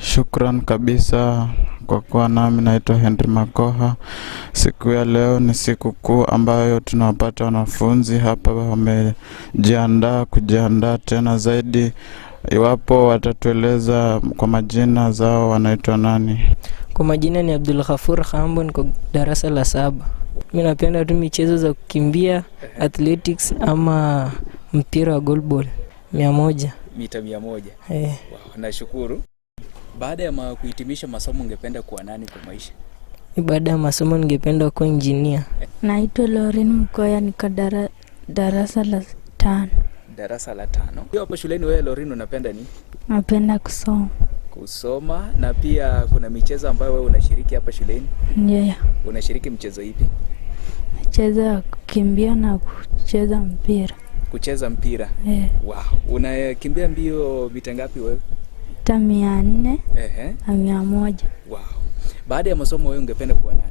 Shukran kabisa kwa kuwa nami. Naitwa Henry Makoha. Siku ya leo ni siku kuu ambayo tunapata wanafunzi hapa kujiandaa tena zaidi. Iwapo watatueleza kwa majina zao wanaitwa nani? Kwa majina ni Abdul Ghafur Khambo, niko darasa la 7. Mimi napenda tu michezo za kukimbia, athletics ama mpira wa goalball 100. Mita 100. Wow, nashukuru. Baada ya kuhitimisha masomo ungependa kuwa nani kwa maisha? Baada ya masomo ningependa kuwa engineer. Naitwa Lorin Mkoya, niko darasa la 5. Darasa la 5. Hiyo hapo shuleni wewe Lorin unapenda nini? Napenda kusoma. Kusoma, na pia kuna michezo ambayo wewe unashiriki hapa shuleni? Yeah. Unashiriki mchezo ipi? Mchezo wa kukimbia na kucheza mpira. Kucheza mpira? Yeah. Wow. Unakimbia mbio mita ngapi wewe? Mita 400 na 100. Wow. Baada ya masomo wewe ungependa kuwa nani?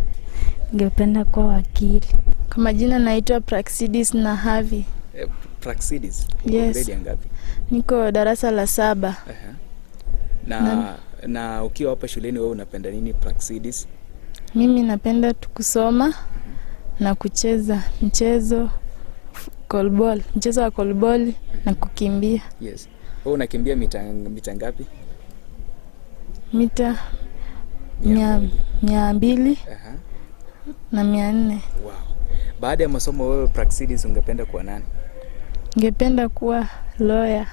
Ningependa kuwa wakili. Kwa majina naitwa Praxidis na Havi. Praxidis? Yes. Grade ngapi? Niko darasa la 7. Na ukiwa hapa shuleni wewe unapenda nini Praxidis? Mimi napenda kusoma na kucheza mchezo wa goalball na kukimbia. Yes. Wewe unakimbia mita ngapi? Mita 200 na 400. Wow. Baada ya masomo wewe Praxidis ungependa kuwa nani? Ningependa kuwa lawyer.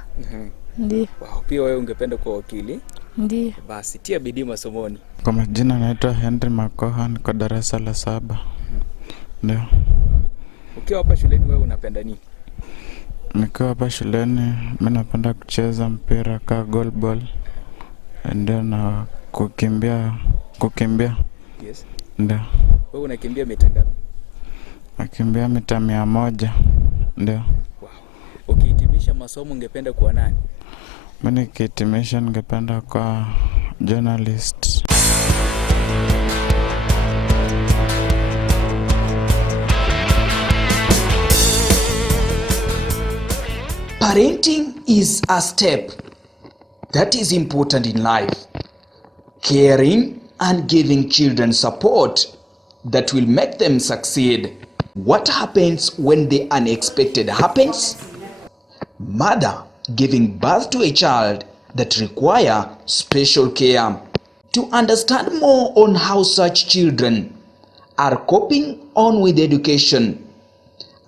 Ndiyo. Wow. Pia wewe ungependa kuwa wakili? Ndiyo. Basi tia bidii masomoni. Kwa majina naitwa Henry Makoha, niko darasa la 7. Ndio. Ukiwa hapa shuleni wewe unapenda nini? Nikiwa hapa shuleni mimi napenda kucheza mpira ka goalball. Ndio, na kukimbia. Yes. Ndio. Wewe unakimbia mita ngapi? Nakimbia mita 100. Ndio. Wow. Ukihitimisha masomo ungependa kuwa nani? Mimi nikihitimisha ningependa kuwa journalist. Parenting is a step that is important in life. Caring and giving children support that will make them succeed. What happens when the unexpected happens? Mother giving birth to a child that require special care. To understand more on how such children are coping on with education,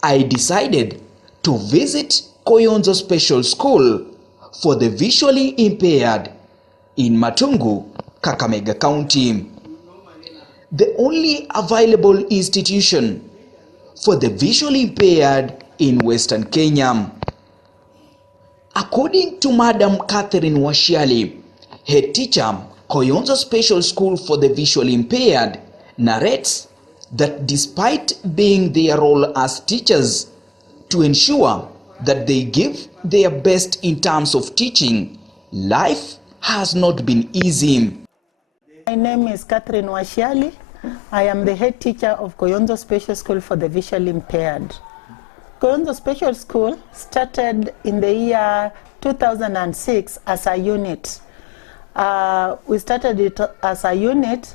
I decided to visit Koyonzo Special School for the visually impaired in Matungu, Kakamega County. The only available institution for the visually impaired in Western Kenya. According to Madam Catherine Washiali, head teacher, Koyonzo Special School for the visually impaired, narrates that despite being their role as teachers to ensure that they give their best in terms of teaching, life has not been easy. My name is Catherine Washiali. I am the head teacher of Koyonzo Special School for the visually impaired. Koyonzo Special School started in the year 2006 as a unit. We started it as a unit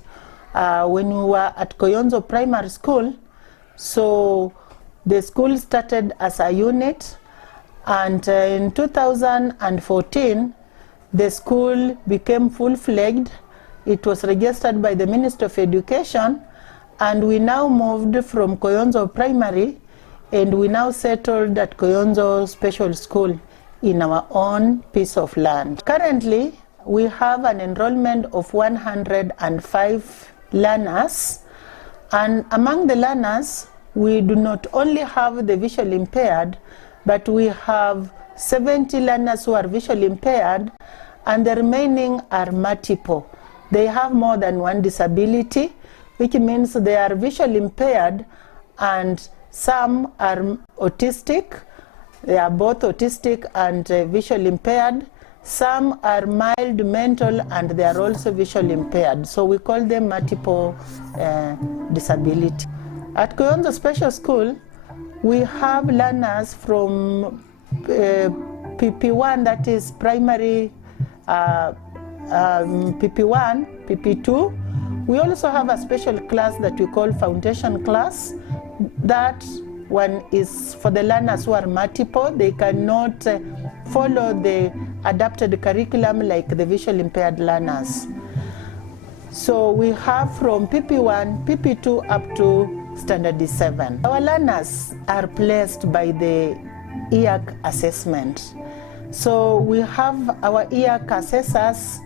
when we were at Koyonzo Primary School. So the school started as a unit, and in 2014 the school became full-fledged. It was registered by the Ministry of Education, and we now moved from Koyonzo Primary and we now settled at Koyonzo Special School in our own piece of land. Currently, we have an enrollment of 105 learners, and among the learners, we do not only have the visually impaired, but we have 70 learners who are visually impaired, and the remaining are multiple. They have more than one disability, which means they are visually impaired, and some are autistic. They are both autistic and visually impaired. Some are mild mental, and they are also visually impaired. So we call them multiple disability. At Koyonzo Special School, we have learners from PP1, that is primary PP1, PP2. We also have a special class that we call foundation class. That one is for the learners who are multiple. They cannot follow the adapted curriculum like the visually impaired learners. So we have from PP1, PP2 up to standard 7. Our learners are placed by the EAC assessment. So we have our EAC assessors,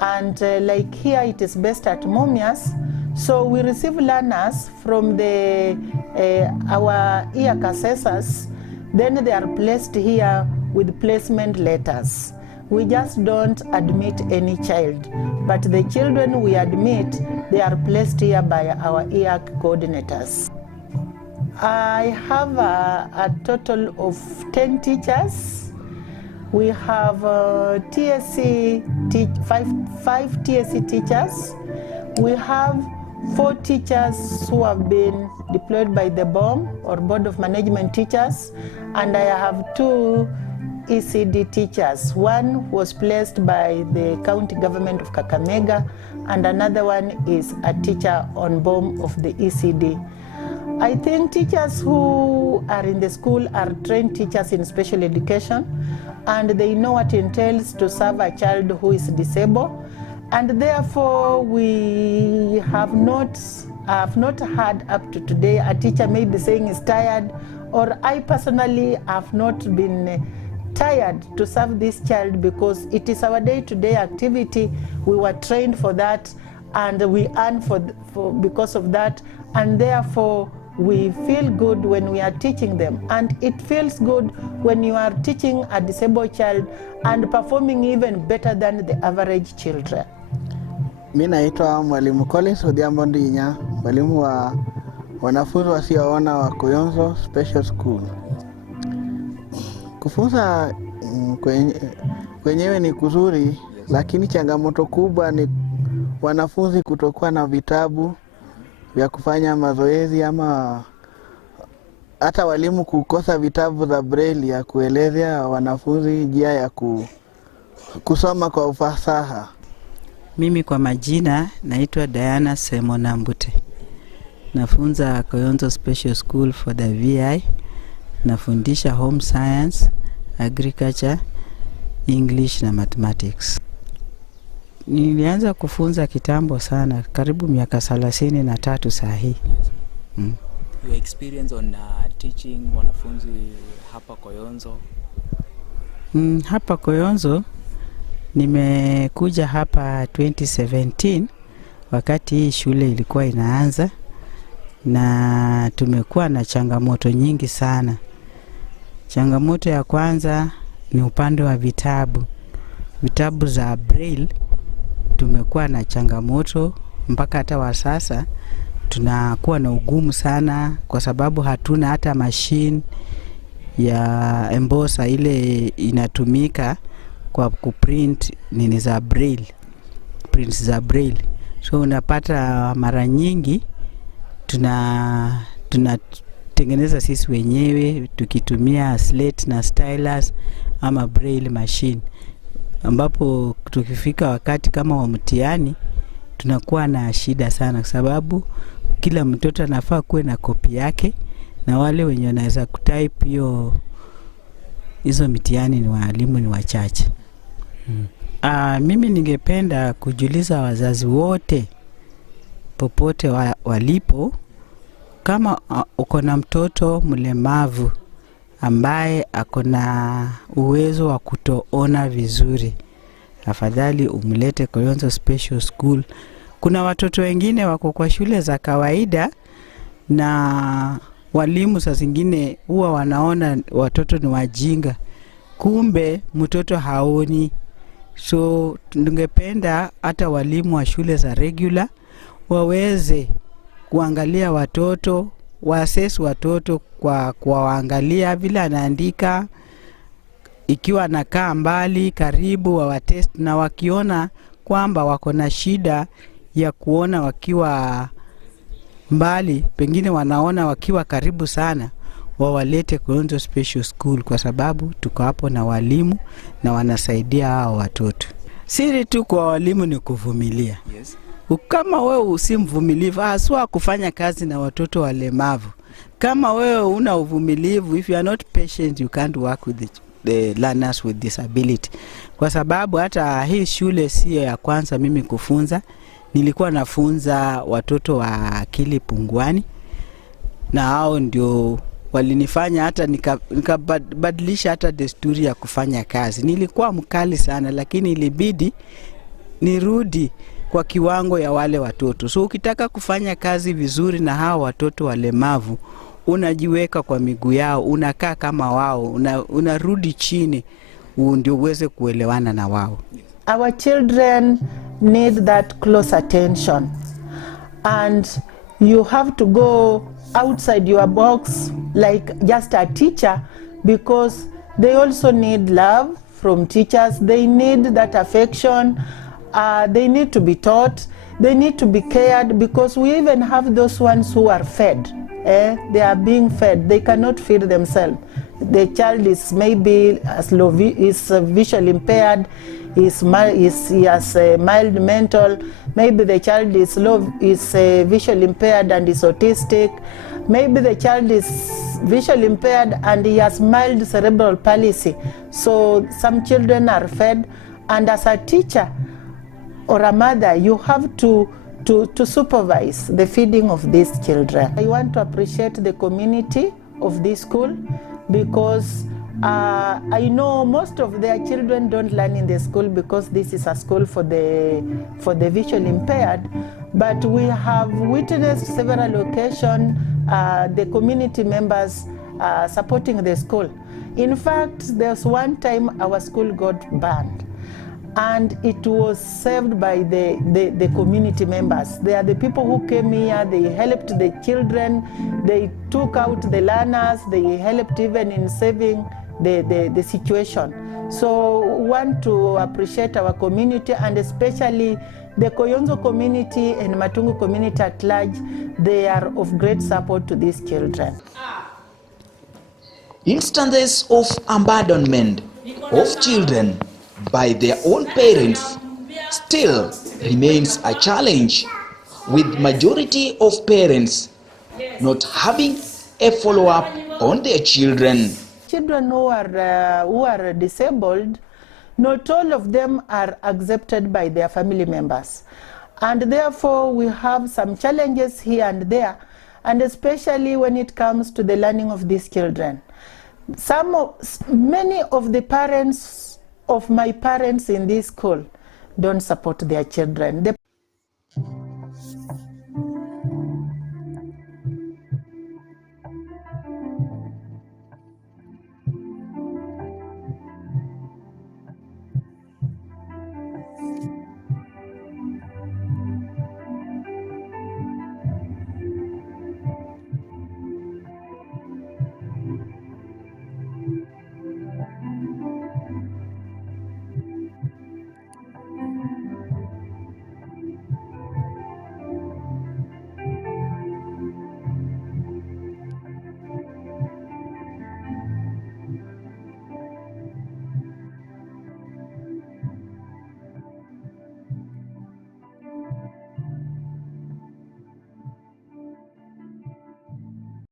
and like here it is based at Mumias. So we receive learners from the our EAC assessors, then they are placed here with placement letters. We just don't admit any child, but the children we admit, they are placed here by our EAC coordinators. I have a total of 10 teachers. We have five TSC teachers. We have 4 teachers who have been deployed by the BOM or Board of Management Teachers, and I have 2 ECD teachers. One was placed by the county government of Kakamega, and another one is a teacher on BOM of the ECD. I think teachers who are in the school are trained teachers in special education, and they know what it entails to serve a child who is disabled. And therefore, we have not heard up to today a teacher may be saying is tired, or I personally have not been tired to serve this child, because it is our day-to-day activity. We were trained for that, and we earn for because of that, and therefore we feel good when we are teaching them. And it feels good when you are teaching a disabled child and performing even better than the average children. Mimi naitwa Mwalimu Collins Odhiambo Ndinya, mwalimu wa wanafunzi wasioona wa Kayonzo Special School. Kufunza kwenyewe ni kuzuri, lakini changamoto kubwa ni wanafunzi kutokuwa na vitabu vya kufanya mazoezi, ama hata walimu kukosa vitabu za braille ya kuelezea wanafunzi njia ya kusoma kwa ufasaha. Mimi kwa majina naitwa Diana Semonambute. Nafunza Kayonzo Special School for the VI. Nafundisha home science, agriculture, English na mathematics. Nilianza kufunza kitambo sana, karibu miaka 33 sahi. Your experience on teaching wanafunzi hapa Kayonzo? Hapa Kayonzo nimekuja hapa 2017 wakati hii shule ilikuwa inaanza, na tumekuwa na changamoto nyingi sana. Changamoto ya kwanza ni upande wa vitabu za braille. Tumekuwa na changamoto mpaka hata wa sasa tunakuwa na ugumu sana, kwa sababu hatuna hata machine ya embosser ile inatumika kwa kuprint nini za braille, prints za braille. So unapata mara nyingi tunatengeneza sisi wenyewe tukitumia slate na stylus ama braille machine, ambapo tukifika wakati kama wa mtihani tunakuwa na shida sana, kwa sababu kila mtoto anafaa kuwe na kopi yake, na wale wenye wanaweza kutype hizo mitihani ni walimu ni wachache. Mimi ningependa kujuliza wazazi wote popote walipo, kama uko na mtoto mlemavu ambaye akona uwezo wa kutoona vizuri, afadhali umlete Kayonzo Special School. Kuna watoto wengine wako kwa shule za kawaida, na walimu saa zingine huwa wanaona watoto ni wajinga, kumbe mtoto haoni. So tungependa hata walimu wa shule za regular waweze kuangalia watoto, waassess watoto kwa kuangalia vile anaandika, ikiwa anakaa mbali, karibu, wawatest, na wakiona kwamba wako na shida ya kuona wakiwa mbali, pengine wanaona wakiwa karibu sana, wawalete Kayonzo Special School, kwa sababu tuko hapo na walimu na wanasaidia hao watoto. Siri tu kwa walimu ni kuvumilia. Yes. Kama wewe usimvumilivu, haswa kufanya kazi na watoto walemavu. Kama wewe una uvumilivu, if you are not patient, you can't work with the learners with disability. Kwa sababu hata hii shule sio ya kwanza mimi kufunza. Nilikuwa nafunza watoto wa akili punguani, na hao ndio walinifanya hata nikabadilisha hata desturi ya kufanya kazi. Nilikuwa mkali sana, lakini ilibidi nirudi kwa kiwango ya wale watoto. So ukitaka kufanya kazi vizuri na hao watoto walemavu, unajiweka kwa miguu yao, unakaa kama wao, unarudi chini ndio uweze kuelewana na wao. Our children need that close attention, and you have to go outside your box like just a teacher, because they also need love from teachers. They need that affection. They need to be taught. They need to be cared, because we even have those ones who are fed. They are being fed. They cannot feed themselves. The child is maybe is visually impaired, he has a mild mental. Maybe the child is visually impaired and is autistic. Maybe the child is visually impaired and he has mild cerebral palsy. So some children are fed, and as a teacher or a mother, you have to supervise the feeding of these children. I want to appreciate the community of this school, because I know most of their children don't learn in the school, because this is a school for the visually impaired. But we have witnessed several occasions the community members supporting the school. In fact, there's one time our school got banned, and it was saved by the community members. They are the people who came here, they helped the children, they took out the learners, they helped even in saving the situation. So we want to appreciate our community, and especially the Koyonzo community and Matungu community at large. They are of great support to these children. Instances of abandonment of children by their own parents still remains a challenge, with majority of parents not having a follow-up on their children. Children who are disabled, not all of them are accepted by their family members, and therefore we have some challenges here and there, and especially when it comes to the learning of these children. Many of the parents of my parents in this school don't support their children.